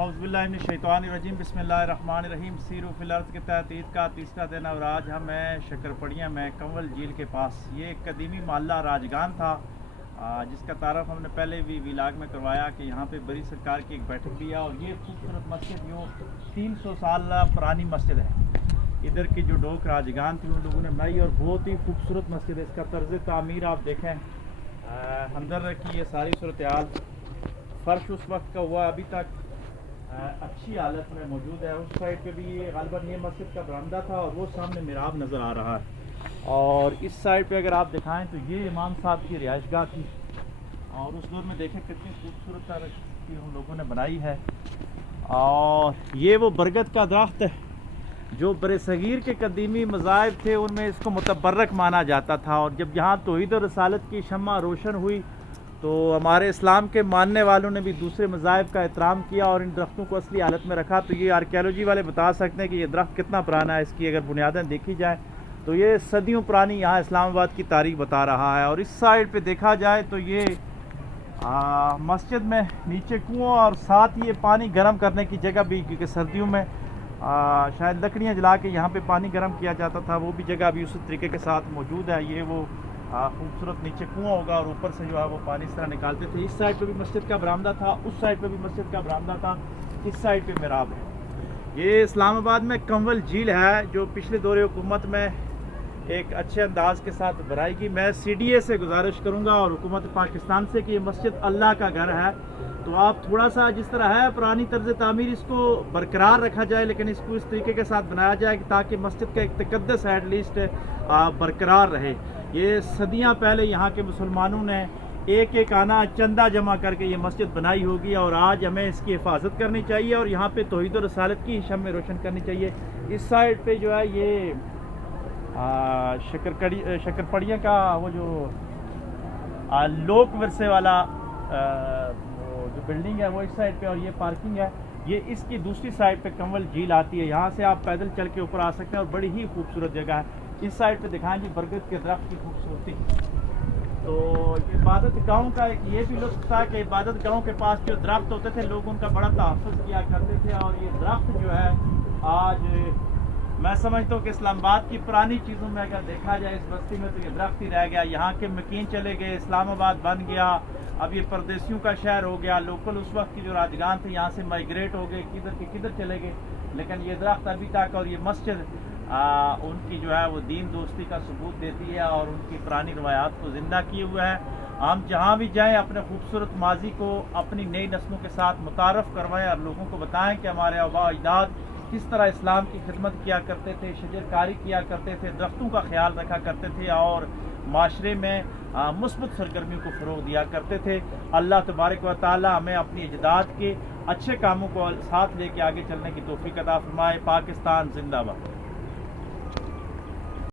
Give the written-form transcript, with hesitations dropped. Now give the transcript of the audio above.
औज़ुबिल्लाहिमिनश्शैतानिर्रजीम बिस्मिल्लाहिर्रहमानिर्रहीम। सीरू फिल अर्ज़ के तहत ईद का तीसरा दिन और आज हम हैं शक्करपड़िया में कंवल झील के पास। ये एक कदीमी मोहल्ला राजगान था जिसका तारफ़ हमने पहले भी व्लॉग में करवाया कि यहाँ पे बड़ी सरकार की एक बैठक भी है। और ये खूबसूरत मस्जिद जो 300 साल पुरानी मस्जिद है। इधर की जो डोक राजगान थी उन लोगों ने बनाई और बहुत ही खूबसूरत मस्जिद है। इसका तर्ज तामीर आप देखें, अंदर की ये सारी सूरत हाल, फ़र्श उस वक्त का हुआ अभी तक अच्छी हालत में मौजूद है। उस साइड पे भी ये गालिबन ये मस्जिद का बरामदा था और वो सामने मिराब नज़र आ रहा है। और इस साइड पे अगर आप दिखाएं तो ये इमाम साहब की रिहाइशगाह थी और उस दौर में देखें कितनी खूबसूरत तरह की हम लोगों ने बनाई है। और ये वो बरगद का दरख्त है जो बरसगीर के कदीमी मज़ाहिब थे उनमें इसको मुतबर्रक माना जाता था। और जब यहाँ तौहीद और रसालत की शम्मा रोशन हुई तो हमारे इस्लाम के मानने वालों ने भी दूसरे मज़ाहिब का एहतराम किया और इन दरख्तों को असली हालत में रखा। तो ये आर्कियोलॉजी वाले बता सकते हैं कि ये दरख्त कितना पुराना है। इसकी अगर बुनियादें देखी जाए तो ये सदियों पुरानी यहाँ इस्लामाबाद की तारीख बता रहा है। और इस साइड पे देखा जाए तो ये मस्जिद में नीचे कुआं और साथ ही ये पानी गर्म करने की जगह भी, क्योंकि सर्दियों में शायद लकड़ियाँ जला के यहाँ पे पानी गर्म किया जाता था, वो भी जगह भी उसी तरीके के साथ मौजूद है। ये वो खूबसूरत नीचे कुआं होगा और ऊपर से जो है वो पानी इस तरह निकालते थे। इस साइड पे भी मस्जिद का बरामदा था, उस साइड पे भी मस्जिद का बरामदा था, इस साइड पे मिराब है। ये इस्लामाबाद में कंवल झील है जो पिछले दौरे हुकूमत में एक अच्छे अंदाज के साथ बनाएगी। मैं CDA से गुजारिश करूँगा और हुकूमत पाकिस्तान से कि ये मस्जिद अल्लाह का घर है, तो आप थोड़ा सा जिस तरह है पुरानी तर्ज तामीर इसको बरकरार रखा जाए, लेकिन इसको इस तरीके के साथ बनाया जाए ताकि मस्जिद का एक तकद्दस है एटलीस्ट बरकरार रहे। ये सदियां पहले यहाँ के मुसलमानों ने एक एक आना चंदा जमा करके ये मस्जिद बनाई होगी और आज हमें इसकी हिफाजत करनी चाहिए और यहाँ पे तौहीद और रसालत की शम्में रोशन करनी चाहिए। इस साइड पे जो है ये शक्करपड़िया का वो जो लोक विरसे वाला जो बिल्डिंग है वो इस साइड पे और ये पार्किंग है। ये इसकी दूसरी साइड पे कंवल झील आती है, यहाँ से आप पैदल चल के ऊपर आ सकते हैं और बड़ी ही खूबसूरत जगह है। इस साइड पे दिखाएंगे बरगद के दरख्त की खूबसूरती। तो इबादत गांव का एक ये भी लुत्फ था कि इबादत गांव के पास जो दरख्त होते थे लोग उनका बड़ा तहफ़्फ़ुज़ किया करते थे। और ये दरख्त जो है आज मैं समझता हूँ कि इस्लामाबाद की पुरानी चीज़ों में अगर देखा जाए इस बस्ती में तो ये दरख्त ही रह गया। यहाँ के मकीन चले गए, इस्लामाबाद बन गया, अब ये परदेसियों का शहर हो गया। लोकल उस वक्त की जो राजगान थे यहाँ से माइग्रेट हो गए, किधर के किधर चले गए, लेकिन ये दरख्त अभी तक और ये मस्जिद उनकी जो है वो दीन दोस्ती का सबूत देती है और उनकी पुरानी रवायात को ज़िंदा किए हुए है। हम जहाँ भी जाएं अपने खूबसूरत माजी को अपनी नई नस्लों के साथ मुतारफ़ करवाएं और लोगों को बताएं कि हमारे आबा अजदाद किस तरह इस्लाम की खिदमत किया करते थे, शजरकारी किया करते थे, दरख्तों का ख्याल रखा करते थे और माशरे में मुस्बत सरगर्मियों को फ़रोग़ दिया करते थे। अल्लाह तबारक व तआला हमें अपनी अजदाद के अच्छे कामों को साथ लेके आगे चलने की तौफीक अता फरमाए। पाकिस्तान जिंदाबाद।